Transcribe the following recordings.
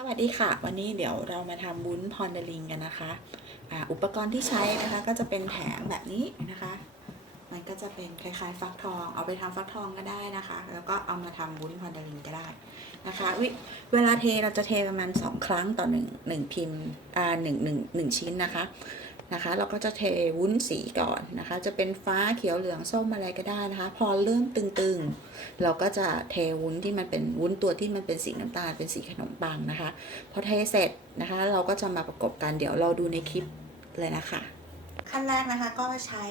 สวัสดีค่ะ วันนี้เดี๋ยวเรามาทำวุ้นพอนเดลิงกันนะคะอะอุปกรณ์ที่ใช้นะคะก็จะเป็นแผงแบบนี้นะคะ มันก็จะเป็นคล้ายๆ ฟักทอง เอาไปทำฟักทองก็ได้นะคะ แล้วก็เอามาทำวุ้นพอนเดลิงก็ได้นะคะวิเวลาเทเราจะเทประมาณสองครั้งต่อหนึ่งหนึ่งพิมพ์อ่าหนึ่งหนึ่งหนึ่งชิ้นนะคะ นะคะ เราก็จะเทวุ้นสีก่อนนะคะ จะเป็นฟ้าเขียวเหลืองส้มอะไรก็ได้นะคะ พอเริ่มตึงๆ เราก็จะเทวุ้นที่มันเป็นวุ้นตัวที่มันเป็นสีน้ำตาลเป็นสีขนมปังนะคะ พอเทเสร็จนะคะ เราก็จะมาประกบกันเดี๋ยวเราดูในคลิปเลยนะคะ ขั้นแรกนะคะก็ใช้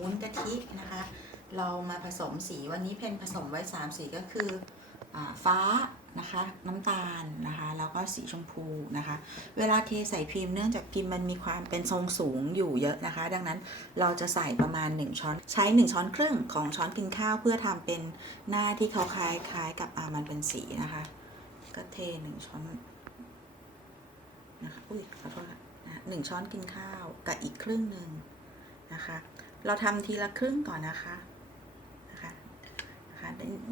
วุ้นกะทินะคะ เรามาผสมสีวันนี้เพนผสมไว้ 3 สีก็คืออฟ้า นะคะน้ำตาลนะคะแล้วก็สีชมพูนะคะ เวลาเทใส่พิมพ์เนื่องจากพิมพ์มันมีความเป็นทรงสูงอยู่เยอะนะคะ ดังนั้นเราจะใส่ประมาณ 1 ช้อนใช้ 1 ช้อนครึ่งของช้อนกินข้าวเพื่อทำเป็นหน้าที่เขาคล้ายคล้ายกับอามันเป็นสีนะคะ ก็เทหนึ่งช้อนนะคะอุ้ยขอโทษค่ะหนึ่งช้อนกินข้าวกับอีกครึ่งหนึ่งนะคะ เราทำทีละครึ่งก่อนนะคะ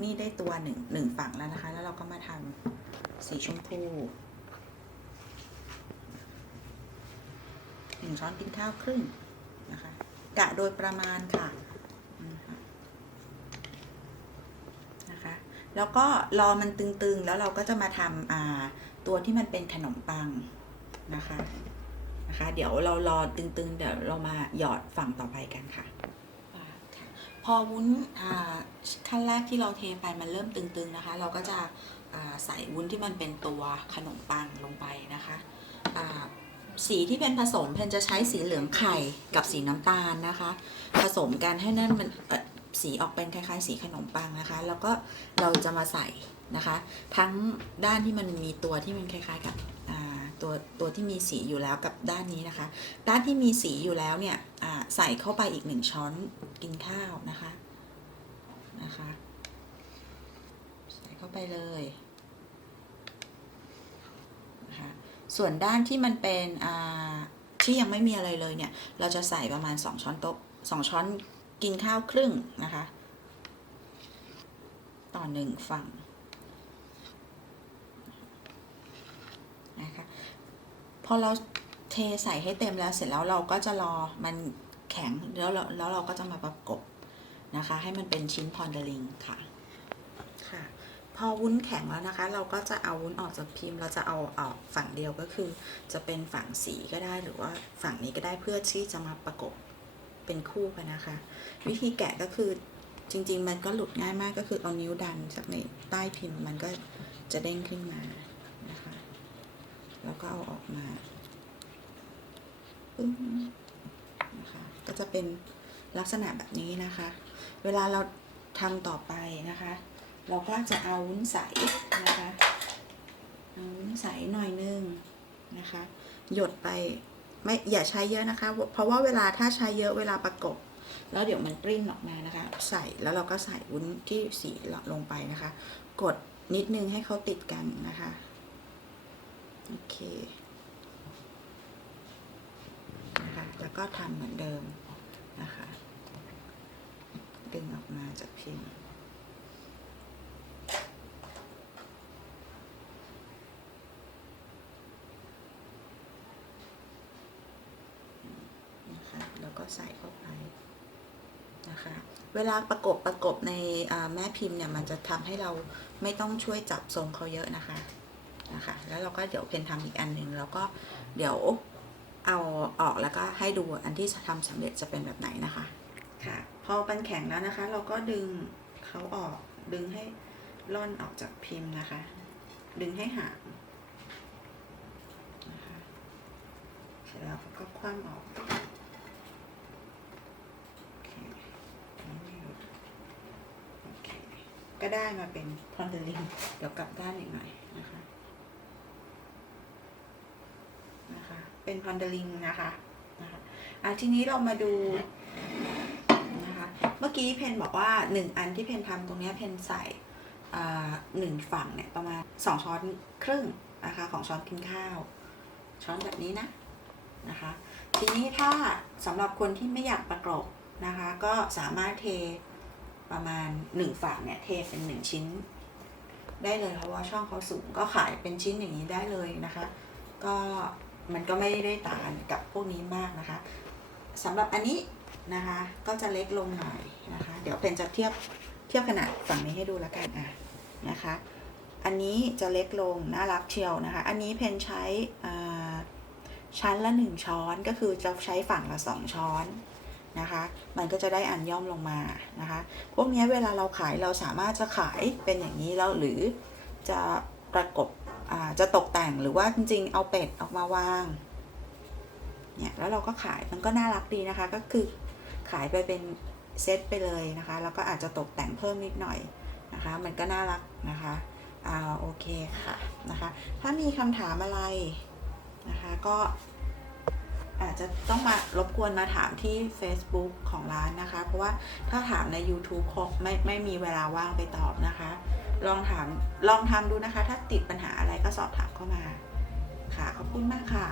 นี่ได้ตัวหนึ่งหนึ่งฝั่งแล้วนะคะ แล้วเราก็มาทำสีชมพูหนึ่งช้อนกินข้าวครึ่งนะคะกะโดยประมาณค่ะนะคะนะคะแล้วก็รอมันตึงๆ แล้วเราก็จะมาทำอ่าตัวที่มันเป็นขนมปังนะคะนะคะ เดี๋ยวเรารอตึงๆ เดี๋ยวเรามาหยอดฝั่งต่อไปกันค่ะ อ่าค่ะพอวุ้นขั้นแรกที่เราเทไปมันเริ่มตึงๆนะคะ เราก็จะใส่วุ้นที่มันเป็นตัวขนมปังลงไปนะคะสีที่เป็นผสมเพนจะใช้สีเหลืองไข่กับสีน้ำตาลนะคะ ผสมกันให้นั่นมันสีออกเป็นคล้ายๆ สีขนมปังนะคะ แล้วก็เราจะมาใส่นะคะ ทั้งด้านที่มันมีตัวที่มันคล้ายๆกับตัวตัวที่มีสีอยู่แล้วกับด้านนี้นะคะ ด้านที่มีสีอยู่แล้วเนี่ย ใส่เข้าไปอีกหนึ่งช้อนกินข้าวนะคะนะคะ ใส่เข้าไปเลยนะคะส่วนด้านที่มันเป็นที่ยังไม่มีอะไรเลยเนี่ย เราจะใส่ประมาณ 2 ช้อนโต๊ะ2ช้อนกินข้าวครึ่งนะคะ ต่อหนึ่งฝั่งนะคะพอเราเทใส่ให้เต็มแล้วเสร็จแล้วเราก็จะรอมัน ข็งแล้วแล้วเราก็จะมาประกบนะคะ ให้มันเป็นชิ้นพอนเดลิงค่ะ ค่ะ พอวุ้นแข็งแล้วนะคะ เราก็จะเอาวุ้นออกจากพิมพ์เราจะเอาออกฝั่งเดียวก็คือ จะเป็นฝั่งสีก็ได้หรือว่าฝั่งนี้ก็ได้เพื่อที่จะมาประกบเป็นคู่กันนะคะ วิธีแกะก็คือจริง ๆ มันก็หลุดง่ายมากก็คือเอานิ้วดันจากในใต้พิมพ์มันก็จะเด้งขึ้นมานะคะ แล้วก็เอาออกมาปึ้ง นะคะก็จะเป็นลักษณะแบบนี้นะคะ เวลาเราทำต่อไปนะคะ เราก็จะเอาวุ้นใสนะคะเอาวุ้นใสหน่อยนึงนะคะ หยดไปไม่อย่าใช้เยอะนะคะ เพราะว่าเวลาถ้าใช้เยอะเวลาประกบ แล้วเดี๋ยวมันปริ้นออกมานะคะ ใส่แล้วเราก็ใส่วุ้นที่สีลงไปนะคะ กดนิดนึงให้เขาติดกันนะคะ โอเคนะคะ แล้วก็ทำเหมือนเดิมนะคะ ดึงออกมาจากพิมพ์นะคะแล้วก็ใส่เข้าไปนะคะเวลาประกบประกบในแม่พิมพ์เนี่ยมันจะทำให้เราไม่ต้องช่วยจับทรงเขาเยอะนะคะนะคะ แล้วเราก็เดี๋ยวเพนทำอีกอันหนึ่งแล้วก็เดี๋ยว เอาออกแล้วก็ให้ดูอันที่ทำสำเร็จจะเป็นแบบไหนนะคะ ค่ะ พอมันแข็งแล้วนะคะ เราก็ดึงเขาออกดึงให้ล่อนออกจากพิมพ์นะคะ ดึงให้ห่างนะคะเสร็จแล้วก็คว่ำออกโอเคก็ได้มาเป็นพอนเดลิงเดี๋ยวกลับด้านอีกหน่อยนะคะ นะคะ เป็นพอนเดลิงนะคะนะคะอะทีนี้เรามาดูนะคะเมื่อกี้เพนบอกว่าหนึ่งอันที่เพนทำตรงนี้เพนใส่หนึ่งฝั่งเนี่ยประมาณสองช้อนครึ่งนะคะของช้อนกินข้าว ช้อนแบบนี้นะนะคะทีนี้ถ้าสำหรับคนที่ไม่อยากประกบนะคะก็สามารถเทประมาณหนึ่งฝั่งเนี่ยเทเป็นหนึ่งชิ้น ได้เลยเพราะว่าช่องเขาสูงก็ขายเป็นชิ้นอย่างนี้ได้เลยนะคะ ก็ มันก็ไม่ได้ต่างกับพวกนี้มากนะคะสำหรับอันนี้นะคะก็จะเล็กลงหน่อยนะคะ เดี๋ยวเพนจะเทียบเทียบขนาดฝั่งนี้ให้ดูแล้วกันอะนะคะ อันนี้จะเล็กลงน่ารักเชียวนะคะ อันนี้เพนใช้ชั้นละหนึ่งช้อนก็คือจะใช้ฝั่งละสองช้อนนะคะ มันก็จะได้อันย่อมลงมานะคะ พวกนี้เวลาเราขายเราสามารถจะขายเป็นอย่างนี้แล้วหรือจะประกบ จะตกแต่งหรือว่าจริง ๆ เอาเป็ดออกมาวาง เนี่ยแล้วเราก็ขายมันก็น่ารักดีนะคะ ก็คือขายไปเป็นเซตไปเลยนะคะ แล้วก็อาจจะตกแต่งเพิ่มนิดหน่อยนะคะ มันก็น่ารักนะคะอ่าโอเคค่ะนะคะ ถ้ามีคำถามอะไรนะคะก็อาจจะต้องมารบกวนมาถามที่ Facebook ของร้านนะคะ เพราะว่าถ้าถามใน YouTube คงไม่ไม่มีเวลาว่างไปตอบนะคะ ลองถามลองทำดูนะคะ ถ้าติดปัญหาอะไรก็สอบถามเข้ามา ค่ะ ขอบคุณมากค่ะ